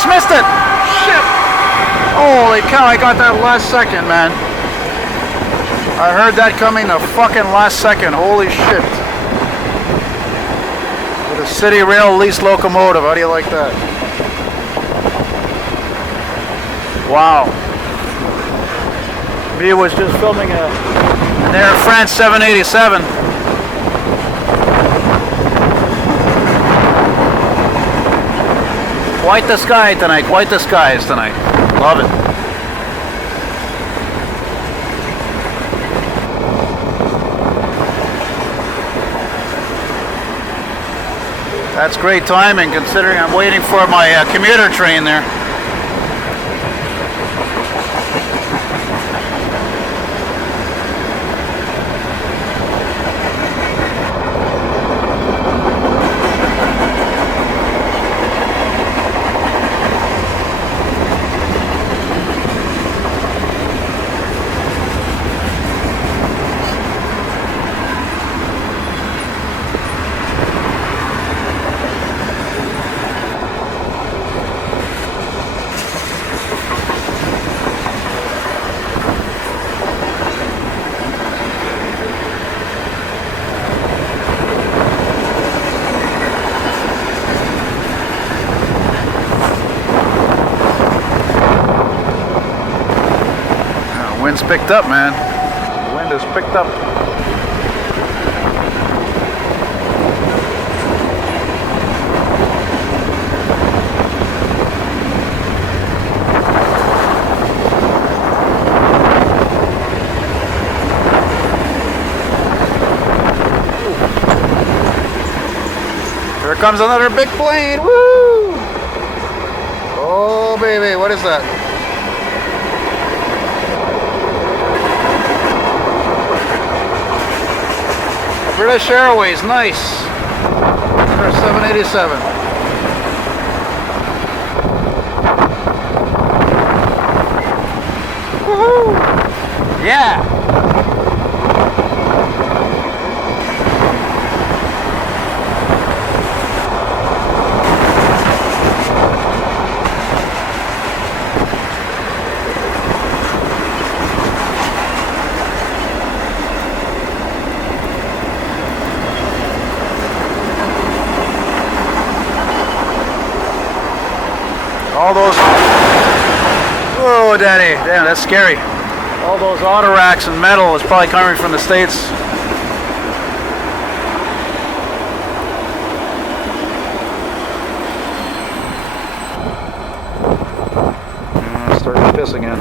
almost missed it. Shit. Holy cow, I got that last second, man. I heard that coming the fucking last second. Holy shit. With a city rail leased locomotive. How do you like that? Wow. Me was just filming an Air France 787. Quite the sky tonight. Quite the skies tonight. Love it. That's great timing considering I'm waiting for my commuter train there. Wind's picked up, man. The wind is picked up. Here comes another big plane. Woo! Oh, baby, what is that? British Airways, nice. For 787. Woohoo! Yeah. All those, oh daddy, damn, that's scary. All those auto racks and metal is probably coming from the States. Starting to piss again.